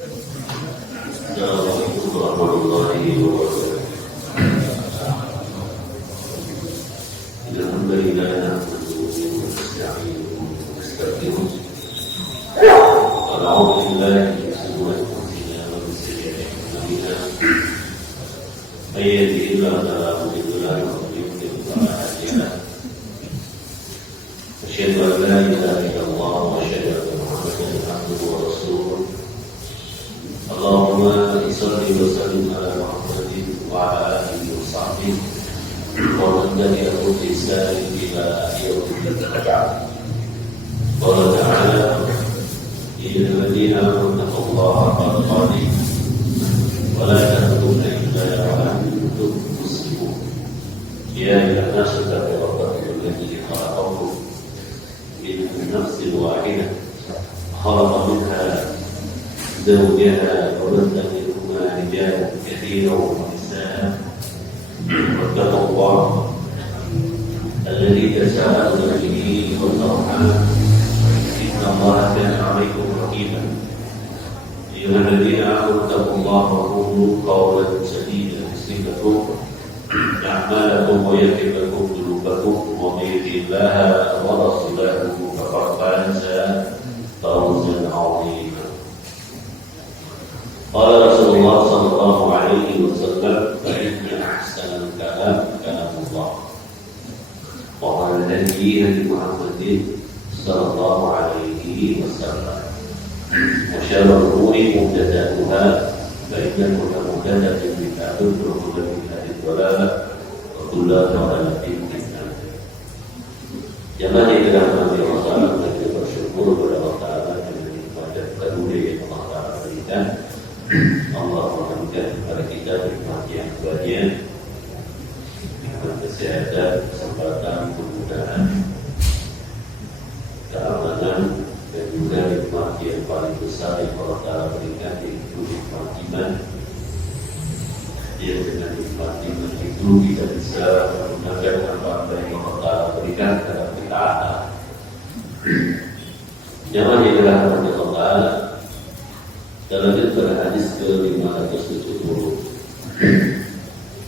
Assalamualaikum warahmatullahi wabarakatuh. Alhamdulillah nahmaduhu wa nasta'inuhu wa nastaghfiruh. Wa na'udzu billahi min shururi anfusina wa min sayyi'ati a'malina. May yahdihillahu fala mudilla lahu wa may yudlil fala hadiya lahu. Asyhadu an la ilaha illallah wa asyhadu anna Muhammadan abduhu wa rasuluh. Allahumma shalli wa sallim ala Muhammadin wa ala alihi wa sahbihi wa man tabi'ahum bi ihsan ila yaumil qiyamah. Qala ta'ala ya ayyuhalladzina amanu taqullaha haqqa tuqatih wa la tamutunna illa wa antum muslimun. Ya ayyuhan nasu ittaqu rabbakum alladzi khalaqakum min nafsin wahidah khalaqa minha زوجها وبث منهما رجالا كثيرا ونساء واتقوا الله الذي تساءلون به والارحام ان الله كان عليكم رقيبا. ايها الذين امنوا اتقوا الله وقولوا قولا سديدا يصلح لكم اعمالكم ويغفر لكم ذنوبكم ومن يطع الله ورسوله فقد فاز فوزا عظيما. قال رسول الله صلى الله عليه وسلم فإن أحسن الكلام كلام الله وقال الهدي هدي محمد صلى الله عليه وسلم وشر الأمور محدثاتها فإن كل محدثة بدعة وكل بدعة ضلالة وكل ضلالة في النار. Jemaah yang dirahmati Allah, kita bersyukur kepada Allah Taala dengan nikmat dan karunia yang Allah Taala berikan. Allah memberikan kepada kita nikmat yang banyak, nikmat kesehatan, kesempatan, kemudahan, keamanan, dan juga nikmat yang paling besar yang Allah Ta'ala berikan, yaitu nikmat iman. Yang dengan nikmat iman itu kita bisa menggunakan apa yang Allah Ta'ala berikan dalam ketaatan. Jangan dirahmati Allah Ta'ala. Dalam pada hadis ke-570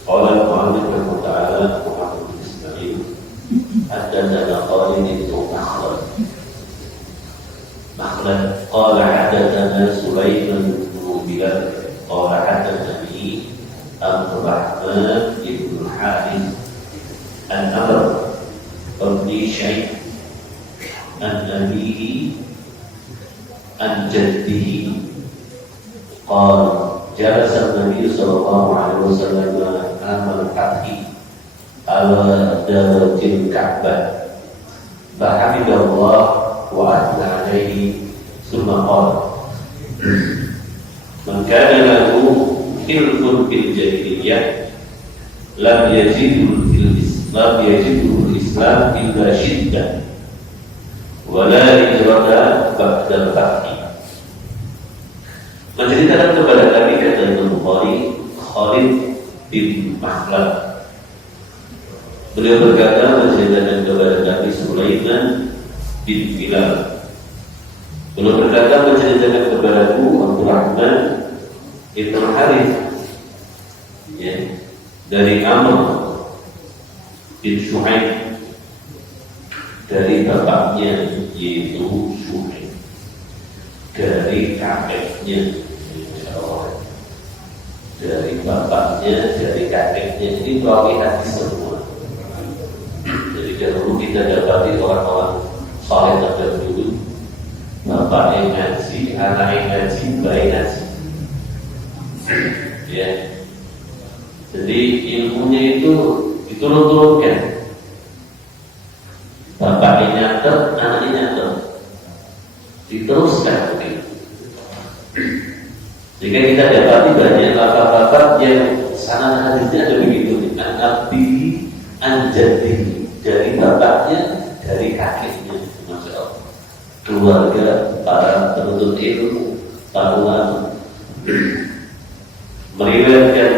Qala Muhammad rahimahullah ta'ala Muhammad bin Ismail haddatsana Khalid bin Makhlad qala haddatsana Sulaiman bin Bilal qala haddatsani Abdul Rahman bin Harith an Amr bin Shaykh an Nabihi an Jaddihi قال جلس النبي صلى الله عليه وسلم عام الفتح على درج الكعبة فحمد الله وأثنى عليه ثم قال من كان له خلف في الجاهلية لم يجده الإسلام إلا شدة ولا هجرة بعد الفتح. Menceritakan kepada kami, kata Imam Bukhari, Khalid bin Makhlad. Beliau berkata, menceritakan kepada kami Sulaiman bin Bilal. Beliau berkata, menceritakan kepadaku Abdul Rahman bin Harith, ya, dari Amr bin Shu'aib, dari bapaknya yaitu Shu'aib, dari kakeknya, dari bapaknya, dari kakeknya. Ini perawi hadis semua. Jadi dahulu kita dapati orang-orang saleh terdahulu, bapaknya ngaji, anaknya ngaji, bayi ngaji. Ya. Jadi ilmunya itu diturun-turunkan. Bapaknya nyatet, anaknya nyatet, diteruskan begitu. Jika kita dapati banyak bapak-bapak yang sanad hadisnya ada begitu, an-nabi an-jaddi, dari bapaknya, dari kakeknya. Masya Allah. Keluarga para penuntut ilmu, para ulama meriwayatkan,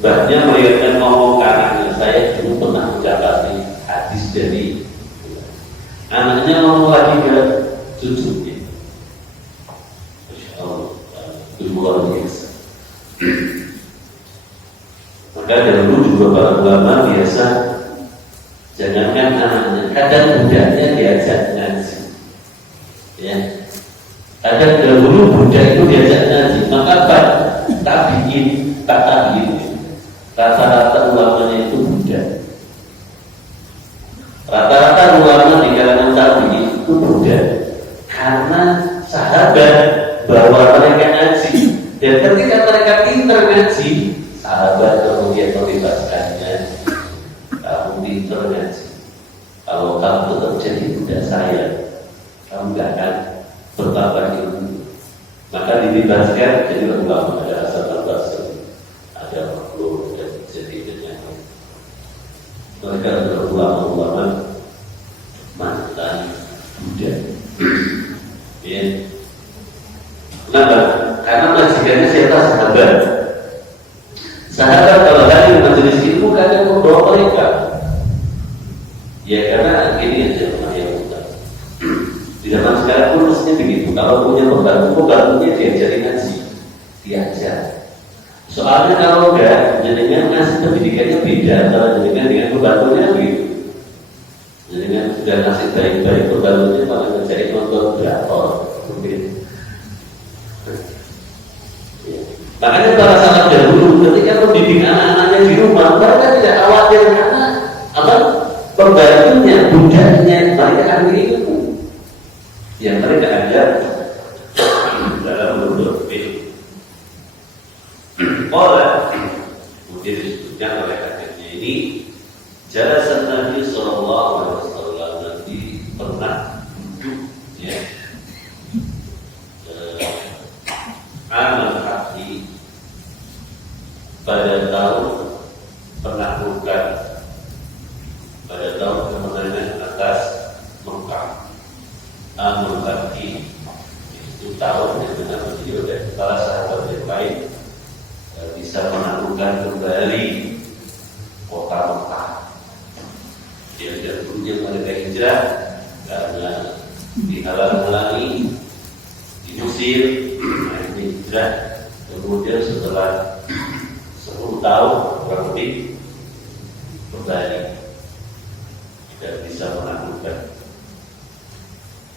banyak meriwayatkan ngomong ke anaknya, saya dulu pernah mendapati hadis dari anaknya, ngomong lagi ke cucunya. Masya Allah. itu luar biasa. Maka dahulu juga para ulama biasa jangankan anaknya, kadang budaknya diajak ngaji. Ya, kadang dahulu budak itu diajak ngaji. Maka tak bikin, rata-rata ulamanya itu budak. Rata-rata ulama di kalangan tabi'in itu budak karena sahabat bawa mereka ngaji, dan ketika mereka pintar ngaji, sahabat kemudian membebaskannya. Kamu pintar ngaji, kalau kamu tetap jadi budak saya, kamu gak akan bertambah ilmu. Maka dibebaskan, jadi ulama ada asal basri, ada makhluk, dan jadi yang mereka adalah ulama-ulama mantan budak. Ya. Kenapa? Karena majikannya siapa? Sahabat. Sahabat kalau hadir majelis ilmu kadang membawa mereka. Ya karena ini aja yang utama. Di zaman sekarang pun mestinya begitu. Kalau punya pembantunya diajarin ngaji, diajar. Soalnya kalau enggak, jenengan ngasih pendidikannya beda antara jenengan dengan pembantunya begitu. Jenengan sudah ngasih baik-baik, pembantunya malah ngajarin nonton drakor. Makanya para sahabat dahulu ketika mendidik anak-anaknya di rumah, mereka tidak khawatir karena apa? Pembantunya, budaknya, mereka ambil ilmu yang mereka ajar dalam bentuk film. Kemudian disebutkan oleh hadisnya ini, jalasan Nabi Sallallahu Alaihi Wasallam nanti pernah duduk, ya, amal hati pada tahun penaklukan, pada tahun kemenangan atas Mekah. Amal hati itu tahun yang benar beliau dan para sahabat yang lain bisa menaklukkan kembali kota Mekah. Dia dulunya mereka hijrah karena dihalang-halangi, diusir, hijrah. Kemudian setelah 10 tahun kurang lebih kembali dan bisa menaklukkan.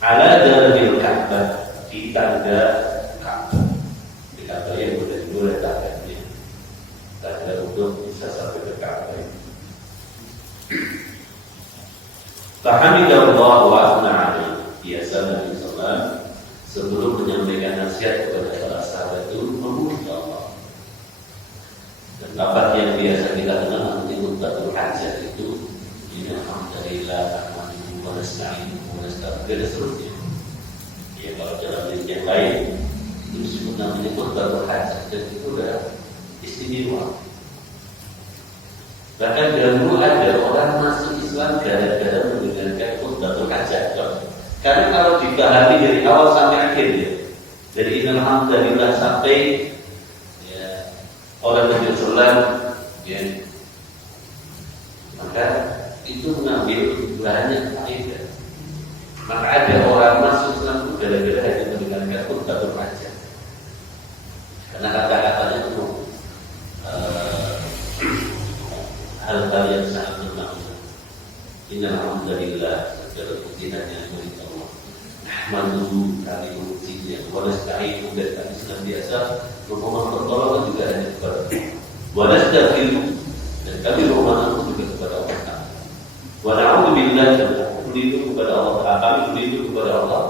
Ala daril Ka'bah, di tangga Ka'bah. Di Ka'bah yang sudah dimulai tangganya, tangga untuk bisa sampai ke Ka'bah. Fahamidallah wa asna alaihi. Biasa Nabi sallallahu sebelum menyampaikan nasihat kepada para sahabat itu memuji Allah. Dan lafaz yang biasa kita kenal nanti khutbatul hajat itu, inna hamdalillah nahmaduhu wa nasta'inuhu wa nastaghfiruh dan seterusnya. Ya kalau dalam yang lain itu disebut namanya khutbatul hajat, dan itu sudah istimewa. Bahkan dahulu ada orang masuk Islam gara-gara mendengarkan khutbatul hajat. Karena kalau dipahami dari awal sampai akhir, ya, dari innal hamdalillah sampai ya, orang Islam, ya, maka itu mengambil banyak faedah. Maka ada orang masuk Islam itu gara-gara hanya mendengarkan khutbatul hajat. Karena kata-katanya itu hal-hal yang sangat bermakna. Innal hamdalillah, segala pujiannya milik Allah. Nahmaduhu, kami memujinya, wa nasta'inuhu, dan kami senantiasa memohon pertolongan juga hanya kepada Allah. Wa nastaghfiruh, dan kami memohon ampun juga kepada Allah Ta'ala. Wa na'udzubillah, dan kami berlindung kepada Allah Ta'ala. Kami berlindung kepada Allah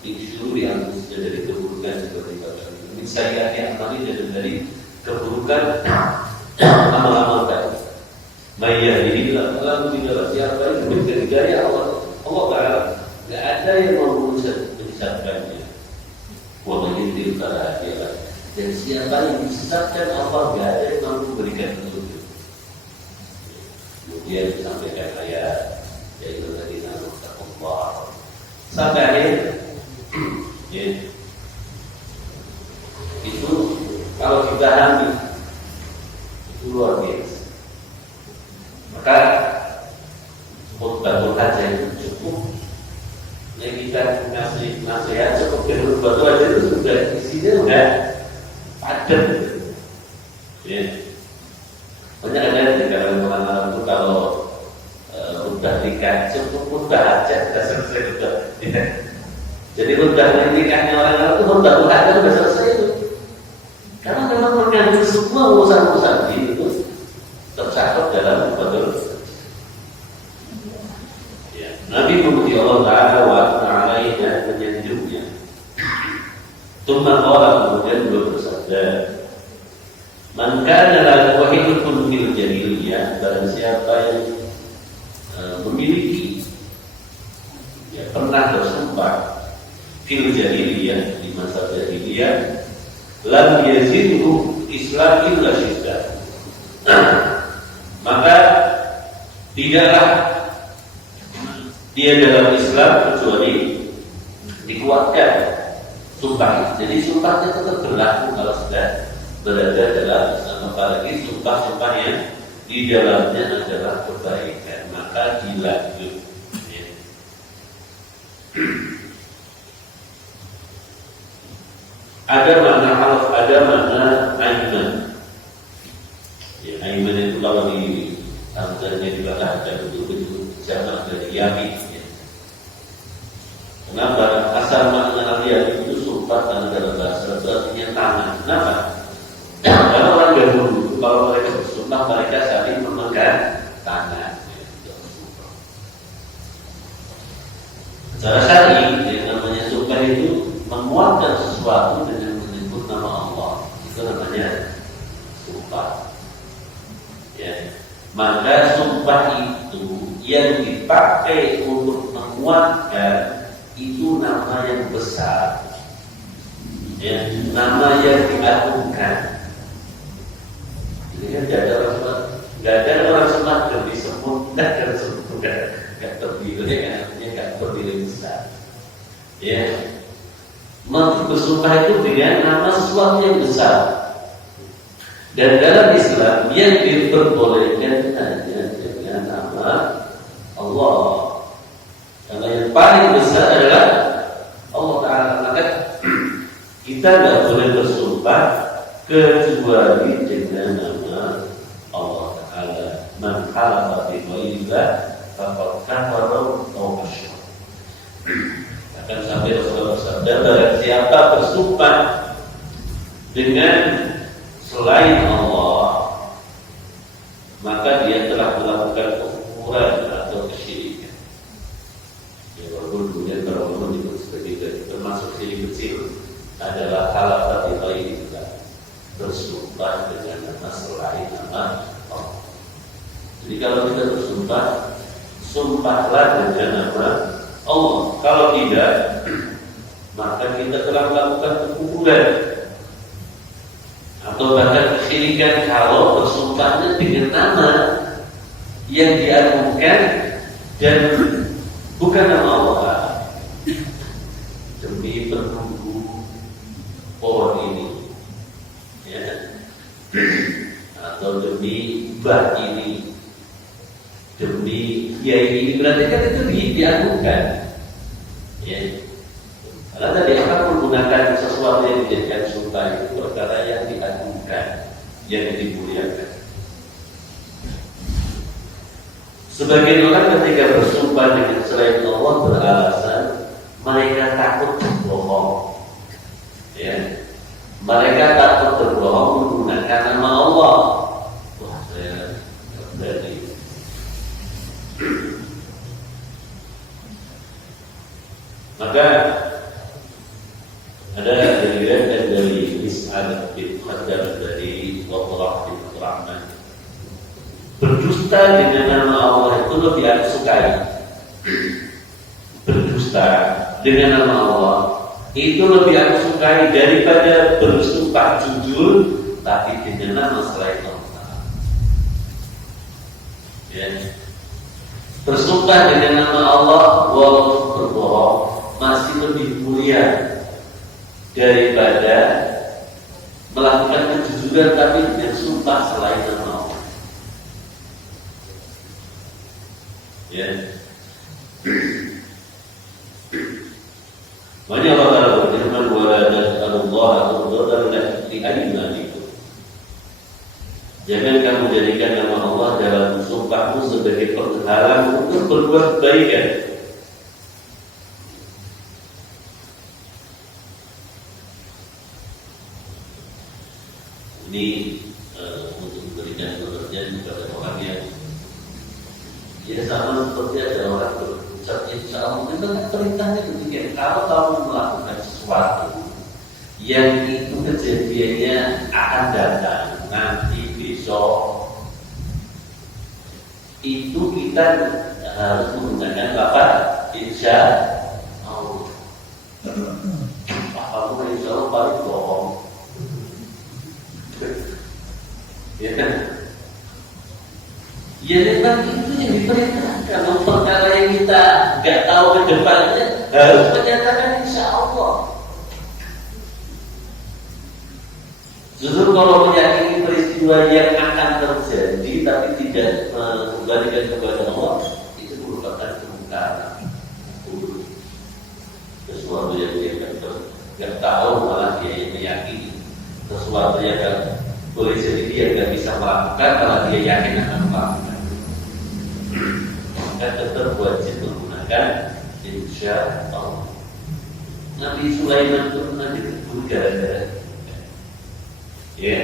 di seluruh yang dari keburukan seperti kata ini. Saya amali dan dari keburukan amal-amal tadi. Mayyadillah, Allah tidak siapa yang memberikan hidayah Allah. Allah Ta'ala tidak ada yang mau menyesatkannya. Wa mayyadil fala hadiya lahu. Dan siapa yang disesatkan Allah tidak ada yang mau memberikan petunjuk. Kemudian disampaikan ayat yaitu tadi Allah sampai akhir. Ya. Itu kalau kita ambil itu luar biasa. Maka khutbatul hajat itu cukup. Yang kita ngasih nasihat cukup dengan khutbatul hajat itu sudah isinya sudah adem. Ya. Banyak ada di kalangan orang Arab itu kalau udah nikah cukup udah aja udah selesai udah. Ya. Jadi udah nikahnya orang Arab itu udah aja udah selesai itu. Karena memang mengandung semua urusan-urusan itu tercakup dalam Badul. Ya. Nabi memuji Allah Ta'ala wa ta'ala dan menyanjungnya. Tumma qala, kemudian beliau bersabda, man kana lahu wahidun fil jahiliyah, barang siapa yang memiliki pernah bersumpah fil jahiliyah, di masa jahiliyah, lam yazidhu Islam illa syiddah, maka tidaklah dia dalam Islam kecuali dikuatkan sumpah. Jadi sumpahnya tetap berlaku kalau sudah berada dalam Islam, apalagi sumpah-sumpah yang di dalamnya adalah kebaikan, maka dilanjut. Ya. Ada makna halaf, ada makna aiman. Ya, aiman itu kalau di Tanzania juga ada betul-betul jamak dari yamin. Ya. Kenapa? Asal makna yamin itu sumpah, karena dalam bahasa artinya tangan. Kenapa? Karena orang dahulu kalau mereka bersumpah mereka saling memegang tangan. Secara syar'i yang namanya sumpah itu menguatkan sesuatu dengan menyebut nama Allah, itu namanya sumpah. Ya. Maka sumpah itu yang dipakai untuk menguatkan itu nama yang besar, ya, nama yang diagungkan. Jadi kan tidak ada orang semacam disebut dan sebut nggak terdiri, artinya nggak terdiri besar. Ya. Bersumpah itu dengan nama sesuatu yang besar. Dan dalam Islam yang diperbolehkan hanya dengan nama Allah. Karena yang paling besar adalah Allah Ta'ala. Maka kita tidak boleh bersumpah kecuali dengan nama Allah Ta'ala. Man halafa bi ghairillah faqad kafara aw asyrak. Akan sampai Rasulullah bersabda, barang siapa bersumpah dengan selain Allah, maka dia telah melakukan kekufuran atau kesyirikan. Ya, walaupun kemudian para ulama menyebut sebagai termasuk syirik kecil adalah halafat bi ghairillah, bersumpah dengan nama selain nama Allah. Jadi kalau kita bersumpah, sumpahlah dengan nama Allah. Kalau tidak, maka kita telah melakukan kekufuran atau bahkan kesyirikan kalau bersumpahnya dengan nama yang diagungkan dan bukan nama Allah. Demi penunggu pohon ini, ya, atau demi mbah ini, demi kiai ini, berarti kan itu diagungkan. Ya. Karena tadi akan menggunakan sesuatu yang dijadikan sumpah itu perkara yang diagungkan, yang dimuliakan. Sebagian orang ketika bersumpah dengan selain Allah beralasan mereka takut berbohong. Ya. Mereka takut berbohong menggunakan nama Allah. Wah, saya berani. Maka ada diriwayatkan dari Mis'ad bin Khaddam dari Wadrah bin Rahman, berdusta dengan nama Allah itu lebih aku sukai. Berdusta dengan nama Allah itu lebih aku sukai daripada bersumpah jujur tapi dengan nama selain Allah. Ya. Bersumpah dengan nama Allah walaupun berbohong masih lebih mulia daripada melakukan kejujuran tapi dengan sumpah selain nama Allah. Ya. Makanya Allah Ta'ala berfirman, wa la tas'alullaha ridwan li kalimat itu. Jangan kamu jadikan nama Allah dalam sumpahmu sebagai penghalang untuk berbuat kebaikan. Ini untuk memberikan pengertian kepada orang yang ya sama seperti ada orang berucap insya Allah itu kan perintahnya demikian. Kalau kamu melakukan sesuatu yang itu kejadiannya akan datang nanti besok, itu kita harus menggunakan lafaz insya Allah. Kamu insya Allah paling bohong. Ya kan? Ya memang itu yang diperintahkan. Untuk perkara yang kita nggak tahu ke depannya harus menyatakan insya Allah. Justru kalau meyakini peristiwa yang akan terjadi tapi tidak mengembalikan kepada Allah, itu merupakan kemungkaran. Sesuatu yang dia nggak tahu malah dia yang meyakini. Sesuatu yang boleh jadi dia nggak bisa melakukan, malah dia yakin akan melakukan. Maka tetap wajib menggunakan insya Allah. Nabi Sulaiman itu nanti dikebut gara-gara ya.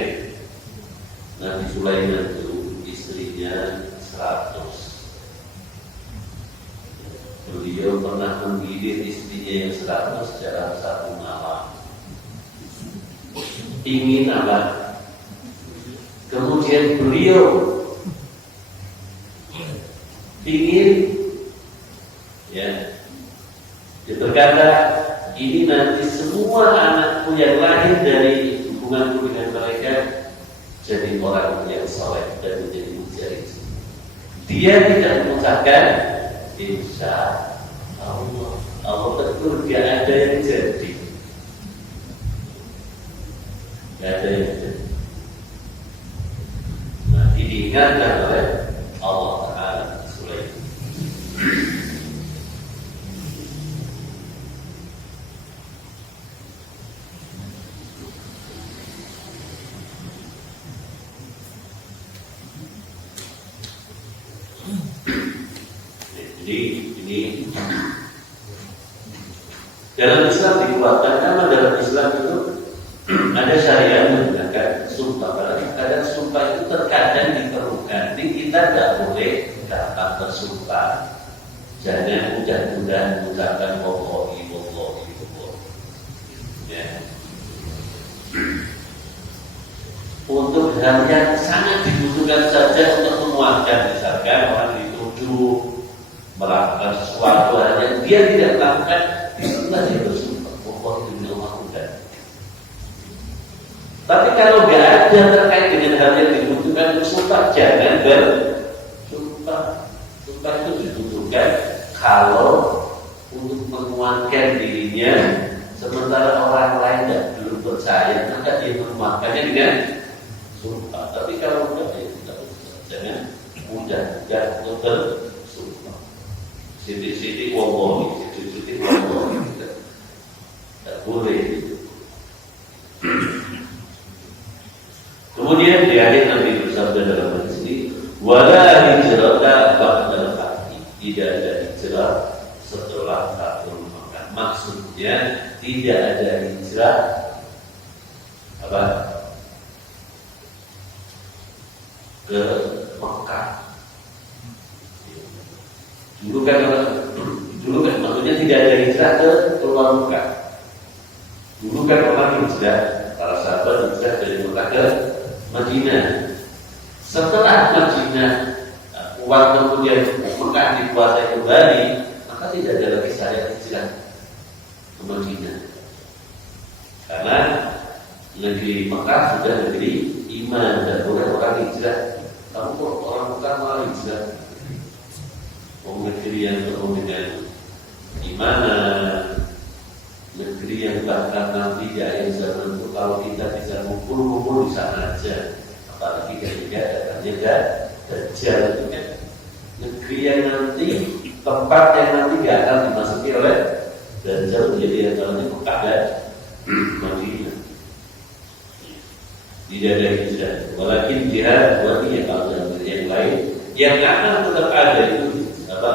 Nabi Sulaiman itu istrinya 100. Beliau pernah menggigit istrinya yang 100 dalam satu malam. Ingin apa? Kemudian beliau ingin ya, dia berkata, ini nanti semua anakku yang lahir dari hubunganku dengan mereka jadi orang yang soleh dan menjadi mujahid. Dia tidak mengucapkan insya Allah. Allah betul dia ada yang jadi. Tidak ada yang jadi. Nah, diingatkan oleh Allah Ta'ala Sulaiman. Jadi ini dalam Islam dikuatkan karena dalam Islam itu ada syariat menggunakan sumpah. Kadang sumpah itu terkadang diperlukan. Jadi kita tidak boleh dapat bersumpah. Jangan mudah-mudah mengucapkan wallahi. Ya. Untuk hal yang sangat dibutuhkan saja untuk memuaskan, misalkan orang dituduh melakukan sesuatu hal yang dia tidak melakukan, itulah dia bersumpah wallahi demi Allah. Tapi kalau nggak ada terkait dengan hal yang dibutuhkan bersumpah, jangan bersumpah. Sumpah itu dibutuhkan kalau untuk menguatkan dirinya, sementara orang lain tidak belum percaya, maka dia menguatkannya dengan sumpah. Tapi kalau enggak, ya tidak usah. Jangan mudah untuk bersumpah. Siti-siti wallahi, siti-siti wallahi, tidak boleh. Kemudian di akhir Nabi bersabda dalam hadis ini, wala hijrata ba'dal fathi. Tidak ada hijrah setelah Fathul Makkah. Maksudnya tidak ada hijrah apa? Ke Makkah. Dulu kan maksudnya tidak ada hijrah ke keluar Makkah. Dulu kan orang hijrah, para sahabat hijrah dari Makkah ke Madinah. Setelah Madinah kuat kemudian Mekah dikuasai kembali, maka tidak ada lagi syariat hijrah ke Madinah. Karena negeri Mekah sudah negeri iman dan boleh orang hijrah. Kamu kok orang Mekah malah hijrah? Negeri yang penuh dengan imanan, negeri yang bahkan nanti di akhir zaman itu kalau kita bisa ngumpul di sana aja, apalagi ketika datangnya Dajjal itu kan negeri yang nanti tempat yang nanti gak akan dimasuki oleh Dajjal, menjadi antaranya Mekah dan Madinah. tidak ada hijrah. Walakin jihad buatnya kalau yang lain yang akan tetap ada itu apa?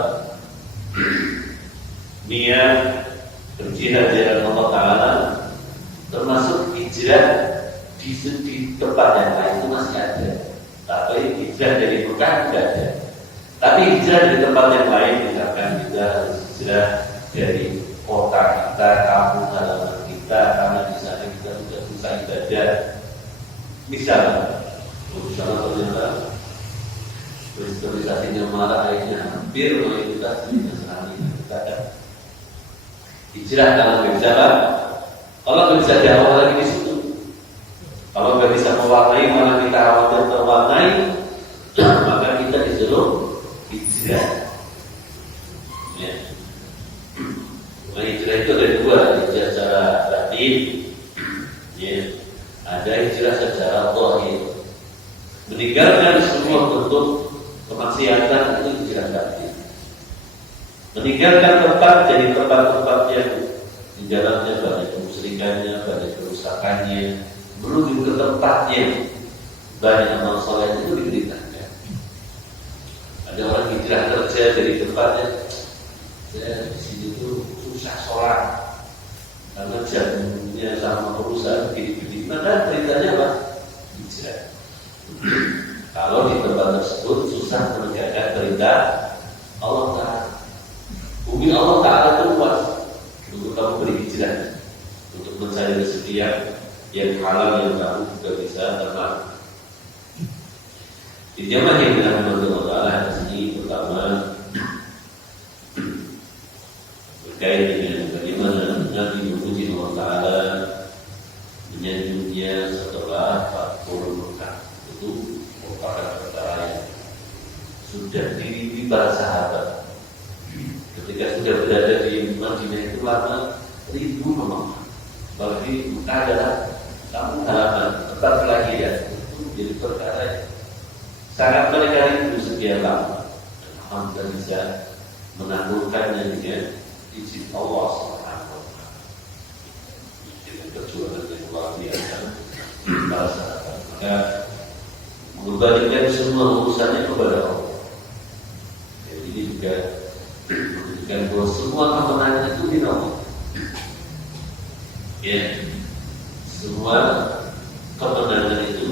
Niat berjihad di jalan Allah Taala, termasuk hijrah di tempat yang lain itu masih ada. Tapi hijrah dari Mekah tidak ada. Tapi hijrah di tempat yang lain, misalkan kita hijrah dari kota kita, kampung halaman kita, karena di sana kita sudah susah ibadah. Misalnya ternyata tulisannya marah, akhirnya hampir mayoritas di Nasrani kita ada. Hijrah kalau nggak bisa kan? Kalau nggak bisa diawal lagi di situ. Kalau nggak bisa mewarnai, malah kita khawatir terwarnai, maka kita disuruh hijrah. Ya. Nah, hijrah itu ada dua, hijrah secara batin, ya. Ada hijrah secara zahir. Meninggalkan semua bentuk kemaksiatan itu hijrah batin. Meninggalkan tempat jadi tempat-tempat yang di dalamnya banyak kemusyrikannya, banyak kerusakannya, menuju ke tempatnya banyak amal soleh itu diberitakan. Ada orang hijrah kerja dari tempatnya, saya di sini tuh susah sholat karena jamnya sama perusahaan gini-gini. Maka beritanya apa? Hijrah. Kalau di tempat tersebut susah menegakkan perintah Allah Ta'ala. Bumi Allah Ta'ala itu luas untuk kamu berhijrah, untuk mencari rezeki yang halal yang kamu juga bisa terima. Di zaman yang dirahmati Allah Ta'ala di sini pertama berkait dengan bagaimana Nabi memuji Allah Ta'ala menyanjungnya setelah 40 Mekah. Itu merupakan perkara yang sudah diimpi para sahabat. Ketika sudah berada di Madinah itu lama rindu memang. Apalagi Mekah adalah kampung halaman, tempat kelahiran. Itu menjadi perkara yang sangat mereka rindu sekian lama. Alhamdulillah bisa menangguhkannya dengan izin Allah Subhanahu wa Ta'ala. Dengan perjuangan yang luar biasa para sahabat. Maka mengembalikan semua urusannya kepada Allah. Jadi ini juga menunjukkan bahwa semua kemenangan itu di Allah. Ya, semua kemenangan itu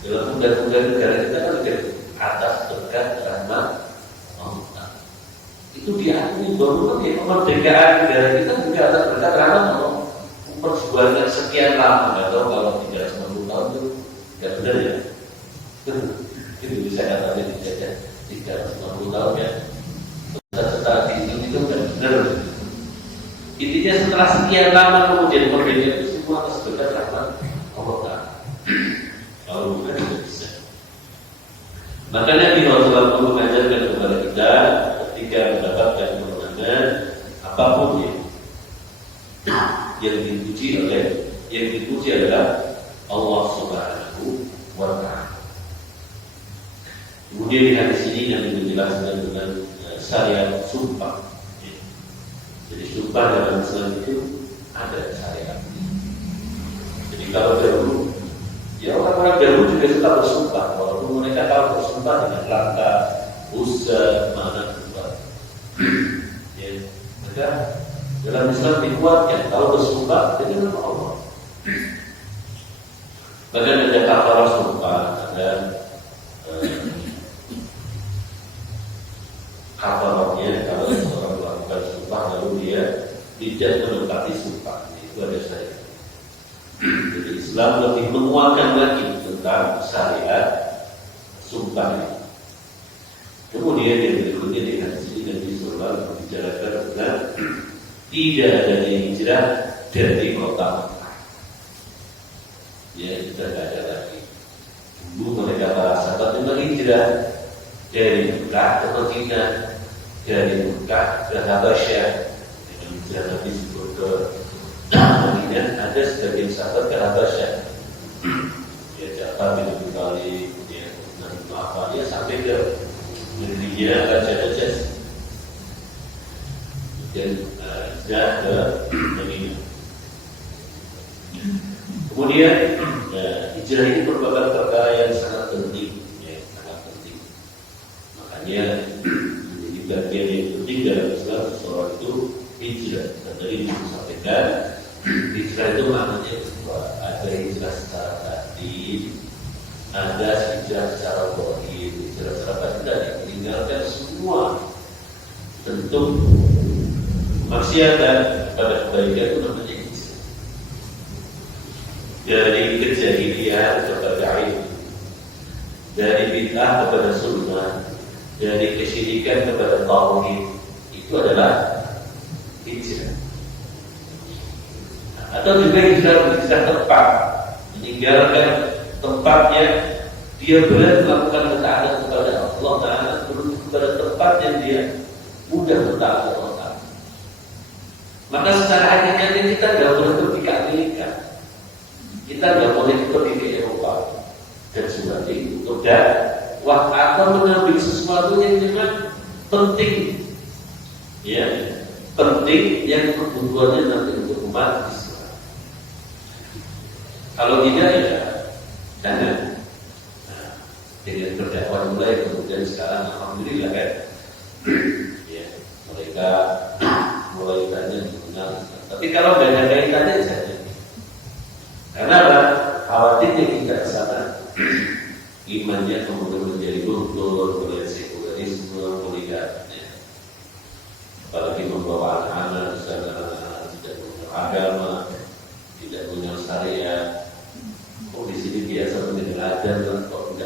dalam undang-undang negara kita kan juga atas berkat rahmat Allah. Itu diakui bahwa kemerdekaan negara kita juga atas berkat rahmat Allah. Perjuangan sekian lama, nggak tahu kalau 390 tahun itu nggak benar ya. Itu bisa katakan dijajah 390 tahun ya. Setelah dihitung itu nggak benar. Intinya setelah sekian lama kemudian merdeka itu semua atas berkat rahmat Allah. Kalau bukan tidak bisa. Maka Nabi Rasulullah pun mengajarkan kepada kita ketika mendapatkan kemenangan apapun yang dipuji adalah Allah Subhanahu wa Ta'ala. Kemudian di hadis ini Nabi menjelaskan dengan syariat sumpah. Jadi sumpah dalam Islam itu ada syariat. Jadi kalau dahulu, ya orang-orang dahulu juga suka bersumpah. Walaupun mereka tahu bersumpah dengan Lata, Uzza, mana sumpah. Ya, maka dalam Islam dikuatkan kalau bersumpah dengan nama Allah. Bahkan ada kafara sumpah, ada kafaranya kalau seorang melakukan sumpah lalu dia tidak menepati sumpah, itu ada syariat. Jadi Islam lebih menguatkan lagi tentang syariat sumpah ini. Kemudian yang berikutnya di hadis ini Nabi Sallallahu membicarakan tentang tidak adanya hijrah dari kota Mekah. Ya, sudah tidak ada lagi. Dulu mereka para sahabat memang hijrah dari Mekah ke Madinah, dari Mekah ke Habasyah. Dengan hijrah Nabi sebelum ke Madinah, ada sebagian sahabat ke Habasyah. Ya, Ja'far bin Abi Thalib, ya, Nabi Muhammad, ya sampai ke negerinya Raja Najas. Dan ke Madinah. Kemudian kemudian hijrah ini merupakan perkara yang sangat penting, ya, sangat penting. Makanya menjadi bagian yang penting dalam Islam seseorang itu hijrah. Dan tadi disampaikan hijrah itu maknanya dua, ada hijrah secara batin, ada hijrah secara zahir. Hijrah secara batin tadi meninggalkan semua bentuk maksiatan pada kebaikan itu namanya hijrah. Dari kejahilian kepada ilmu, dari bid'ah kepada sunnah, dari kesyirikan kepada tauhid, itu adalah hijrah. Atau juga hijrah tempat, meninggalkan tempatnya, dia berat melakukan ketaatan kepada Allah Ta'ala, menuju kepada tempat yang dia mudah bertaat kepada Allah Ta'ala. Maka secara hakikatnya kita tidak boleh berpikir-pikir, kita tidak boleh pergi ke Eropa dan sebagainya untuk dakwah atau mengambil sesuatu yang memang penting, ya, penting yang kebutuhannya nanti untuk umat Islam. Kalau tidak, ya jangan. Nah, dengan berdakwah mulai kemudian sekarang alhamdulillah kan, ya, mereka mulai banyak mengenal Islam. Tapi kalau tidak ada kaitannya jangan. Karena apa? Khawatirnya kita ke sana imannya kemudian menjadi luntur, melihat sekularisme, melihat, ya, apalagi membawa anak-anak di sana, anak-anak tidak punya agama, tidak punya syariat. Kok di sini biasa mendengar adzan, kok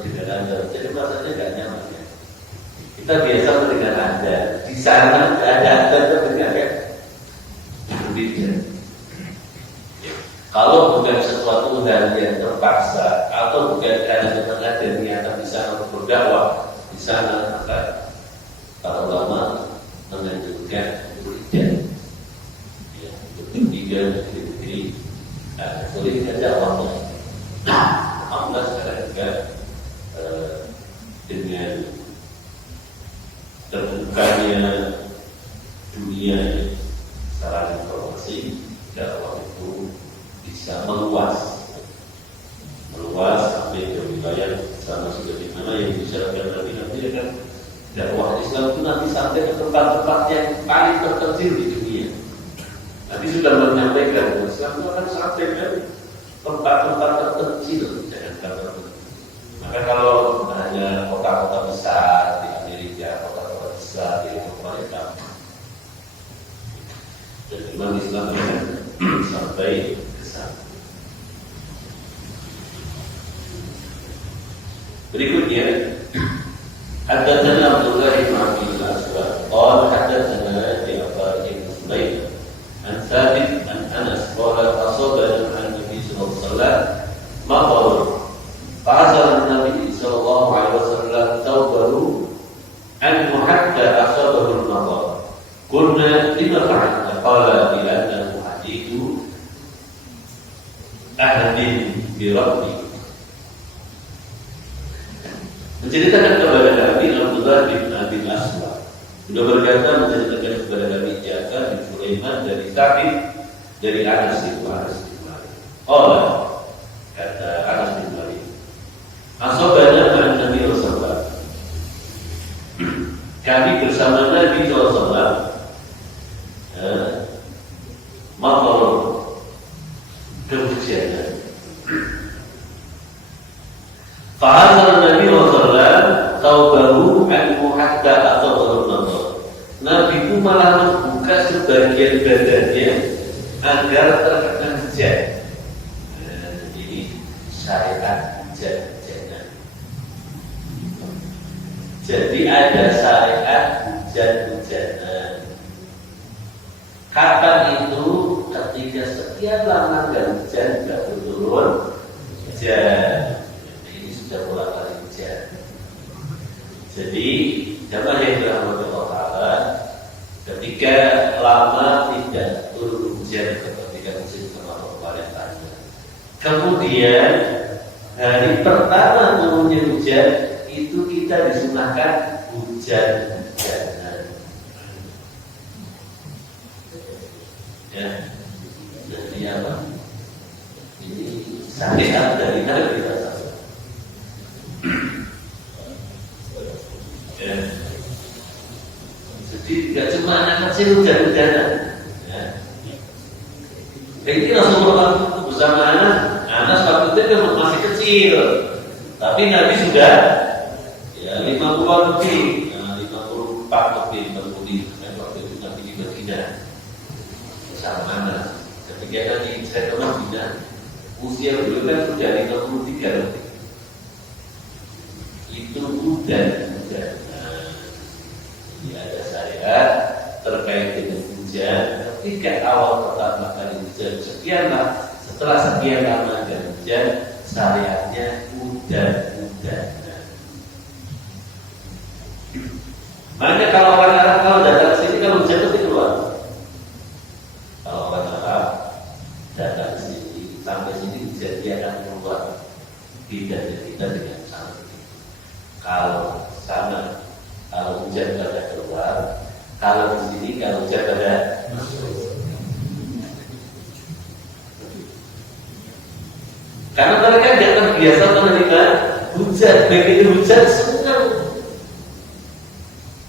tidak ada? Jadi rasanya nggak nyaman, ya. Kita biasa mendengar adzan, di sana ada adzan terdengar, ya. Berbeda. Kalau bukan sesuatu hal yang terpaksa atau bukan karena memang ada niatan di sana untuk berdakwah di sana, maka para ulama menganjurkan beribadah, ya, bertiga diri, boleh ada waktu. Alhamdulillah sekarang juga dengan terbukanya dunia secara informasi, dakwah itu bisa meluas sampai ke wilayah sana sudah di mana yang disyaratkan nanti akan dakwah Islam itu nanti sampai ke tempat-tempat yang paling terpencil di dunia. Nanti sudah menyampaikan Islam itu akan sampai ke tempat-tempat terpencil, jangan kata. Maka kalau hanya kota-kota besar di Amerika, kota-kota besar di Eropa, dan memang Islam akan sampai berikutnya, haddatsana Abdullah bin Abdul Aswad qala haddatsana Ja'far bin Sulaiman an Thabit an Anas qala asabana an-nabi sallallahu alaihi wasallam matar fa'azara an-nabi sallallahu alaihi wasallam tawbahu an hatta asabahu al-matar qulna lima fa'alta qala bi annahu hadithu ahadin bi rabbi. Menceritakan kepada Nabi Abdullah bin Abi Aswad, beliau berkata menceritakan kepada Nabi Ja'far bin Sulaiman dari Thabit dari Anas bin Malik. Allah kata Anas bin Malik, asabana ma'an Nabi Rasulullah, kami bersama Nabi SAW matar kehujanan. Fa'azal Nabi Rasulullah taubahu anhu hatta asabahu an-nadar. Nabi itu malah membuka sebagian badannya agar terkena hujan. Ini syariat hujan-hujanan. Jadi ada syariat hujan-hujanan. Kapan itu? Ketika sekian lama dan hujan tidak turun hujan. Sudah mulai kali hujan. Jadi jamaah yang dirahmati Allah Ta'ala, ketika lama tidak turun hujan ketika musim kemarau kemarin tadi, kemudian hari pertama turunnya hujan itu kita disunahkan hujan-hujanan. Ya, jadi apa? Ini syariat dari Nabi kita. Ya. Jadi tidak cuma anak kecil hujan-hujanan. Ya. Ini Rasulullah bersama anak waktu itu masih kecil, tapi Nabi sudah ya 50-an lebih, 54 lebih, waktu itu Nabi di Madinah bersama anak. Ketika Nabi saya ke Madinah, usia beliau kan sudah 53 lebih. Itu hujan. Ini ada syariat terkait dengan hujan. Ketika awal pertama kali hujan sekian lah, setelah sekian lama dan hujan, syariatnya hujan. Makanya kalau orang Arab kalau datang ke sini kalau hujan pasti keluar. Kalau orang Arab datang ke sini sampai sini hujan dia akan keluar. Tidak kita dengan sama. Kalau sama, kalau hujan pada keluar, kalau di sini kalau hujan pada masuk. Karena mereka jangan biasa menerima hujan, begitu hujan senang.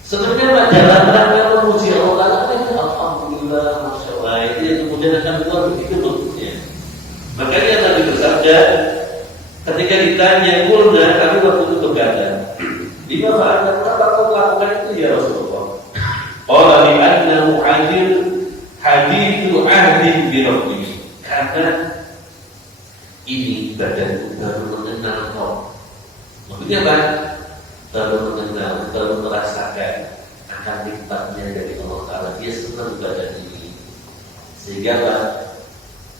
Sebenarnya dalam rangka memuji Allah, alhamdulillah, masya Allah, itu yang kemudian akan keluar begitu bentuknya. Makanya Nabi bersabda, ketika ditanya, "Qulna, kami waktu itu begadang. Lima fa'alna, kenapa kau melakukan itu ya Rasulullah?" Qala li'annahu hadithu ahdin bi rabbih. Karena ini badanku baru mengenal kau. Maksudnya apa? Baru mengenal, baru merasakan akan nikmatnya dari Allah Ta'ala. Dia senang badan ini, sehingga apa?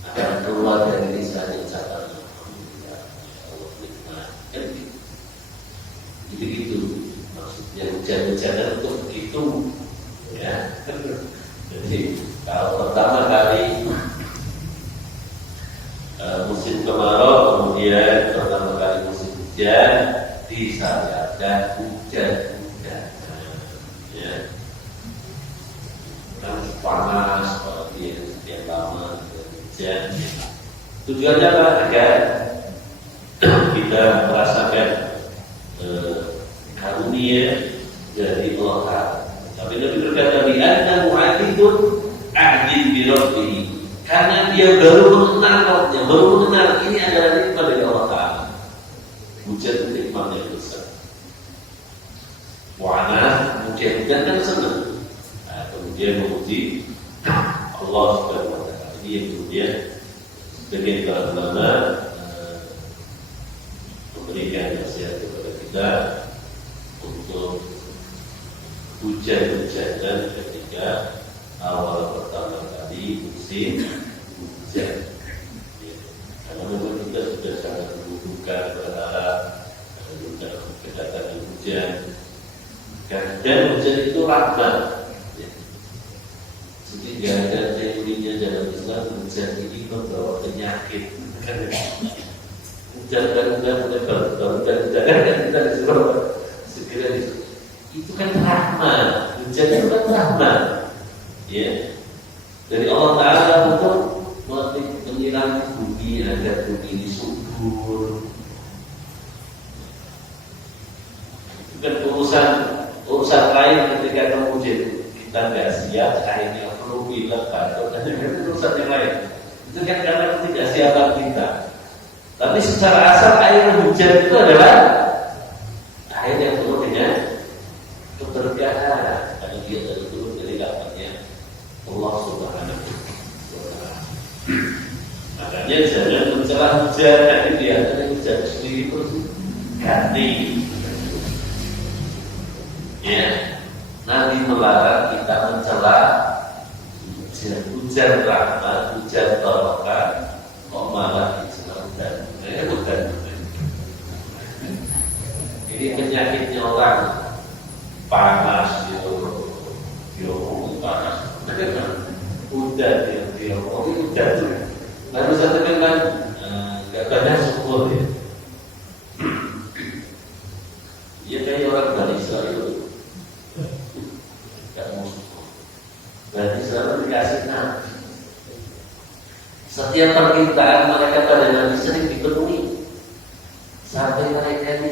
Akan keluar dari lisannya ucapan alhamdulillah, Allah nikmat. Jadi gitu maksudnya hujan-hujanan untuk begitu ya. Jadi kalau pertama kali musim kemarau, kemudian pertama kali musim hujan disyariatkan hujan ya. Kan panas seperti sekian lama hujan. Tujuannya apa? Agar kita merasakan karunia dari Allah Ta'ala. Tapi Nabi berkata bi'annahu hadithun ahdin bi rabbih. Karena dia baru mengenal ini adalah nikmat dari Allah Ta'ala. Hujan itu nikmat yang besar. Wa'ana, hujan kan senang. Nah, kemudian memuji Allah Subhanahu wa Ta'ala. Ini yang kemudian sebagian para ulama memberikan nasihat kepada kita untuk hujan-hujanan ketika awal pertama kali musim hujan. Karena memang kita sudah sangat membutuhkan berharap kedatangan hujan. Dan hujan itu rahmat. Jadi tidak ada teorinya dalam Islam hujan ini membawa penyakit. Hujan kita disuruh segera itu kan rahmat. Hujan itu kan rahmat. Ya, dari Allah Ta'ala untuk menyirami bumi agar bumi ini subur. Itu kan urusan lain ketika kemudian kita nggak siap, akhirnya perlu bilang atau dan urusan yang lain. Itu kan karena ketidaksiapan kita. Tapi secara asal air hujan itu adalah air yang penuh dengan keberkahan. Karena dia turun dari rahmatnya Allah Subhanahu wa Ta'ala. Makanya jangan mencela hujan, nanti dia hujan sendiri terus ganti. Ya, Nabi melarang kita mencela hujan rahmat, hujan barokah, kok malah dicela hujan. Bukan. Ini penyakitnya orang panas gitu, panas. Hujan dia hujan. Lalu satu kan nggak banyak syukur ya. Dia kayak orang Bani Israel. Gak mau syukur. Bani Israel dikasih Nabi. Setiap permintaan mereka pada Nabi sering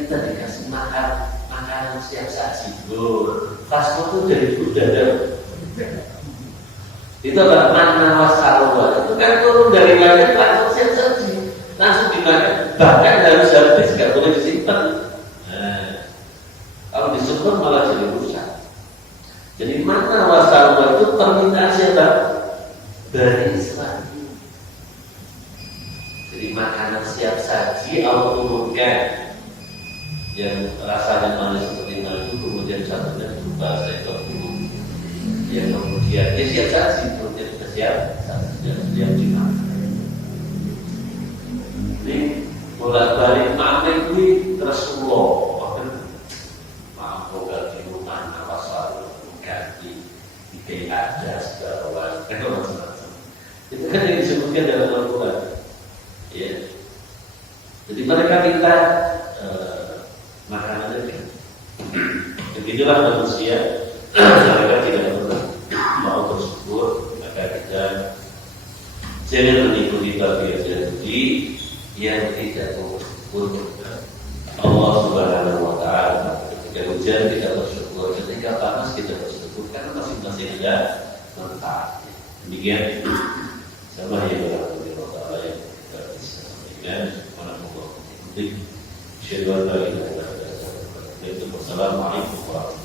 kita dikasih makanan siap saji. Fast food itu dari udara. Itu apa? Manna wasalwa. Itu kan turun dari langit langsung siap saji, langsung dimakan. Bahkan harus habis, nggak boleh disimpan. Nah, kalau disimpan malah jadi rusak. Jadi manna wasalwa itu permintaan siapa? Bani Israil. Jadi makanan siap saji Allah turunkan yang rasanya manis seperti madu, kemudian satunya berupa seekor burung yang kemudian dia siap saji, kemudian sudah siap dimakan. Ini bolak-balik makan ini Rasulullah, bahkan mampu ganti rumah, nawasal ganti dikai ada segala macam. Itu kan yang disebutkan dalam Al-Quran. Ya. Jadi mereka minta makanan itu. Begitulah manusia. Mereka tidak pernah mau bersyukur, maka kita jangan mengikuti tabiat Yahudi yang tidak mau bersyukur. Allah Subhanahu Wa Taala ketika hujan kita bersyukur, ketika panas kita bersyukur, karena masing-masing ada manfaat. Demikian sama yang berlaku di Allah yang kita bisa sampaikan. Assalamualaikum warahmatullahi wabarakatuh. Assalamualaikum warahmatullahi wabarakatuh.